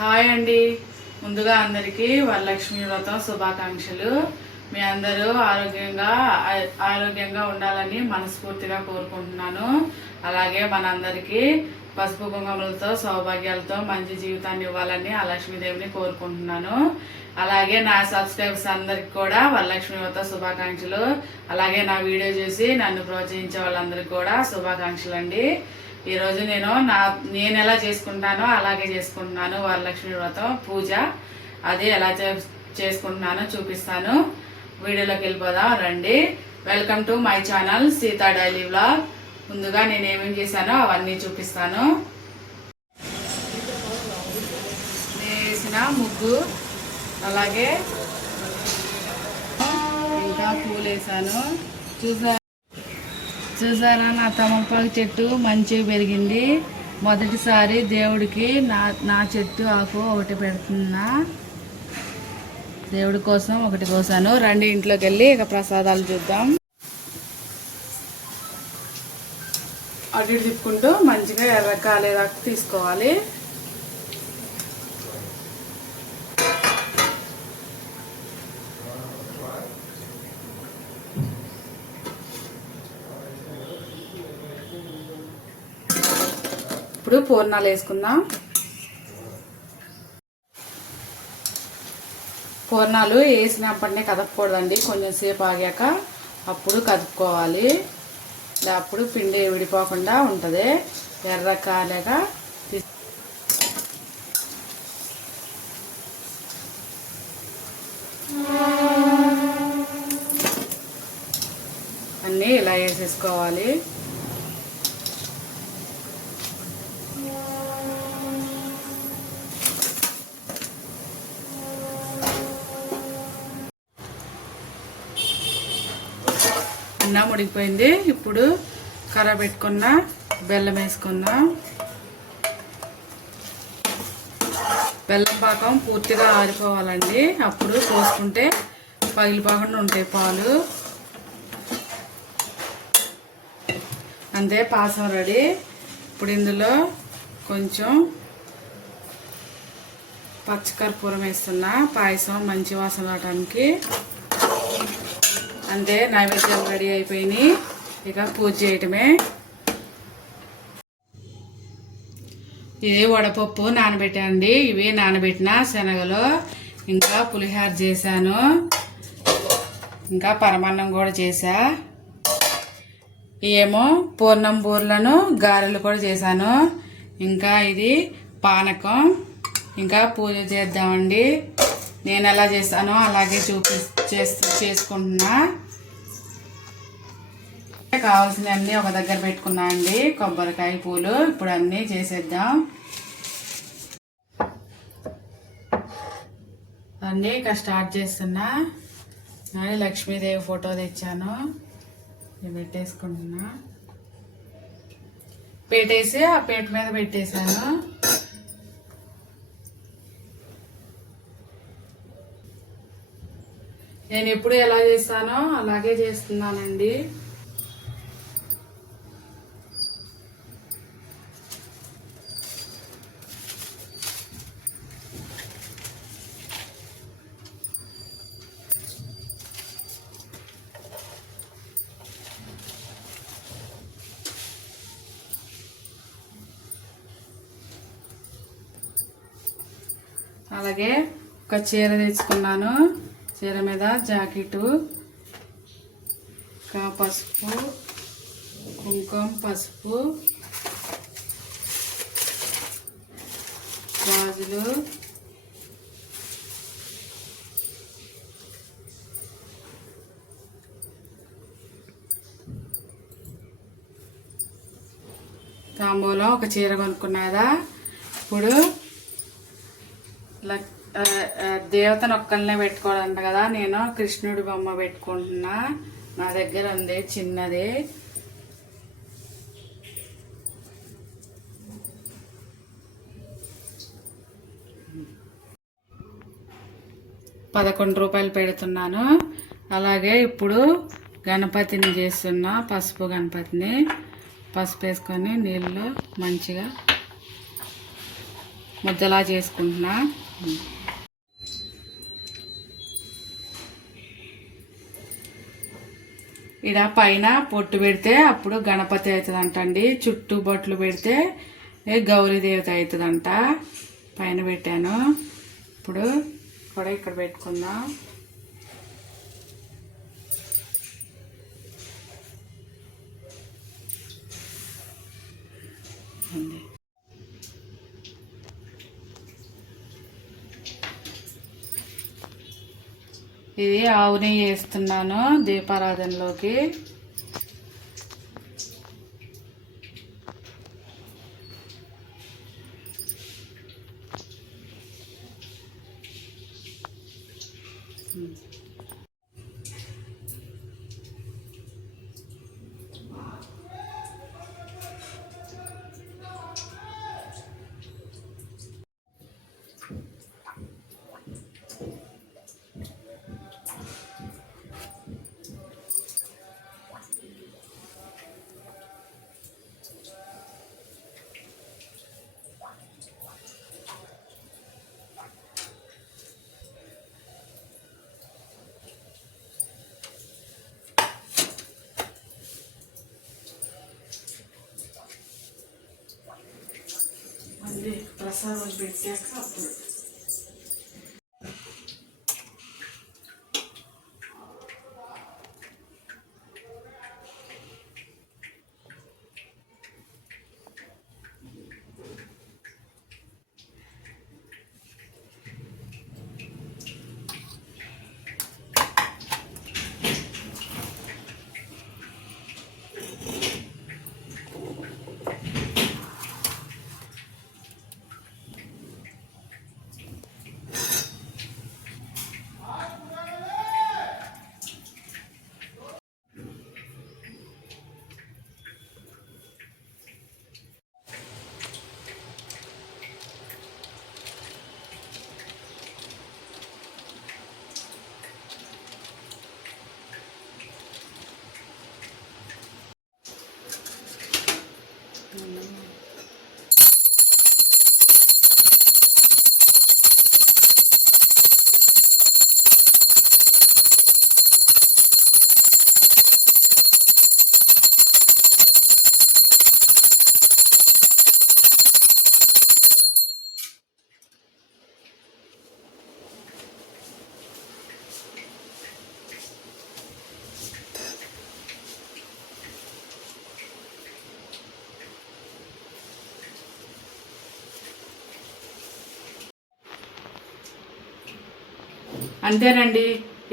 Hi అండి. ముందుగా అందరికీ వరలక్ష్మి వ్రతం శుభాకాంక్షలు. మీ అందరూ ఆరోగ్యంగా ఉండాలని మనస్ఫూర్తిగా కోరుకుంటున్నాను. అలాగే మనందరికీ పసుపు కుంకుమలతో సౌభాగ్యాలతో మంచి జీవితాన్ని ఇవ్వాలని ఆ లక్ష్మీదేవిని కోరుకుంటున్నాను. అలాగే నా సబ్స్క్రైబర్స్ అందరికి కూడా వరలక్ష్మి వ్రత శుభాకాంక్షలు. అలాగే నా వీడియో చూసి నన్ను ప్రోత్సహించే వాళ్ళందరికీ కూడా శుభాకాంక్షలు అండి. ఈరోజు నేను ఎలా చేసుకుంటానో అలాగే చేసుకుంటున్నాను. వరలక్ష్మి వ్రతం పూజ అది ఎలా చేసుకుంటున్నానో చూపిస్తాను. వీడియోలోకి వెళ్ళిపోదాం రండి. Welcome to my channel Sita daily vlog. ముందుగా నేను ఏమేమి చేశానో అవన్నీ చూపిస్తాను. నేను వేసిన ముగ్గు, అలాగే ఇంకా పూలు వేసాను. చూసారా నా తమలపాకు చెట్టు మంచిగా పెరిగింది. మొదటిసారి దేవుడికి నా చెట్టు ఆకు ఒకటి పెడుతున్నా. దేవుడి కోసం ఒకటి కోసాను. రండి ఇంట్లోకి వెళ్ళి ఇక ప్రసాదాలు చూద్దాం. అటు ఇటు తిప్పుకుంటూ మంచిగా ఎర్ర కాలేదాకా తీసుకోవాలి. ఇప్పుడు పూర్ణాలు వేసుకుందాం. పూర్ణాలు వేసినప్పటినే కదపకూడదండి, కొంచెం సేపు ఆగాక అప్పుడు కదుపుకోవాలి. అప్పుడు పిండి విడిపోకుండా ఉంటుంది. ఎర్ర కాలేక అన్నీ ఇలా వేసేసుకోవాలి. అన్నం ఉడికిపోయింది. ఇప్పుడు కర్ర పెట్టుకున్న బెల్లం వేసుకుందాం. బెల్లం పాకం పూర్తిగా ఆరిపోవాలండి, అప్పుడు పోసుకుంటే పగిలిపోకుండా ఉంటాయి పాలు. అంతే, పాసం రెడీ. ఇప్పుడు ఇందులో కొంచెం పచ్చకర్పూరం వేస్తున్నా, పాయసం మంచి వాసన రావడానికి. అంతే, నైవేద్యం రెడీ అయిపోయినాయి. ఇక పూజ చేయటమే. ఇది వడపప్పు నానబెట్టండి. ఇవి నానబెట్టిన శనగలు. ఇంకా పులిహోర చేశాను, ఇంకా పరమాన్నం కూడా చేశా. ఏమో పూర్ణం బూర్లను గారెలు కూడా చేశాను. ఇంకా ఇది పానకం. ఇంకా పూజ చేద్దామండి. నేను ఎలా చేస్తానో అలాగే చేసుకుంటున్నా. కావాల్సినవన్నీ ఒక దగ్గర పెట్టుకున్నా అండి. కొబ్బరికాయ, పూలు. ఇప్పుడు అన్నీ చేసేద్దాం. అన్నీ ఇక స్టార్ట్ చేస్తున్నా. లక్ష్మీదేవి ఫోటో తెచ్చాను, పెట్టేసుకుంటున్నా. పెట్టేసి ఆ పీట మీద పెట్టేశాను. నేను ఎప్పుడు ఎలా చేస్తానో అలాగే చేస్తున్నానండి. అలాగే ఒక చీర తెచ్చుకున్నాను. చీర మీద జాకెట్టు, ఇంకా పసుపు, కుంకుమ, పసుపు, గాజులు, తాంబూలం, ఒక చీర కొనుక్కున్నదా. ఇప్పుడు దేవతను ఒక్కళ్ళనే పెట్టుకోవాలంట కదా, నేను కృష్ణుడి బొమ్మ పెట్టుకుంటున్నా. నా దగ్గర ఉంది చిన్నది. ₹11 పెడుతున్నాను. అలాగే ఇప్పుడు గణపతిని చేస్తున్నా. పసుపు గణపతిని పసుపు వేసుకొని నీళ్ళు మంచిగా ముద్దలా చేసుకుంటున్నా. ఇక్కడ పైన పొట్టు పెడితే అప్పుడు గణపతి అవుతుందంటండి, చుట్టూ బొట్లు పెడితే గౌరీదేవత అవుతుందంట. పైన పెట్టాను. ఇప్పుడు కూడా ఇక్కడ పెట్టుకుందాం. ఇది ఆవు నెయ్యి వేస్తున్నాను దీపారాధనలోకి. మళ్ళీ ప్రసాదం పెట్టాక అప్పుడు అంతేనండి.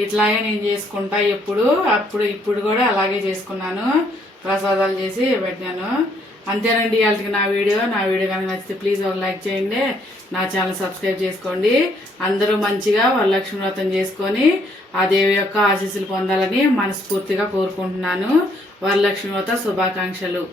ఇట్లాగే నేను చేసుకుంటా ఇప్పుడు కూడా అలాగే చేసుకున్నాను. ప్రసాదాలు చేసి పెట్టాను. అంతేనండి వాళ్ళకి నా వీడియో కనుక నచ్చితే ప్లీజ్ ఒక లైక్ చేయండి. నా ఛానల్ సబ్స్క్రైబ్ చేసుకోండి. అందరూ మంచిగా వరలక్ష్మి వ్రతం చేసుకొని ఆ దేవి యొక్క ఆశీస్సులు పొందాలని మనస్ఫూర్తిగా కోరుకుంటున్నాను. వరలక్ష్మి వ్రత శుభాకాంక్షలు.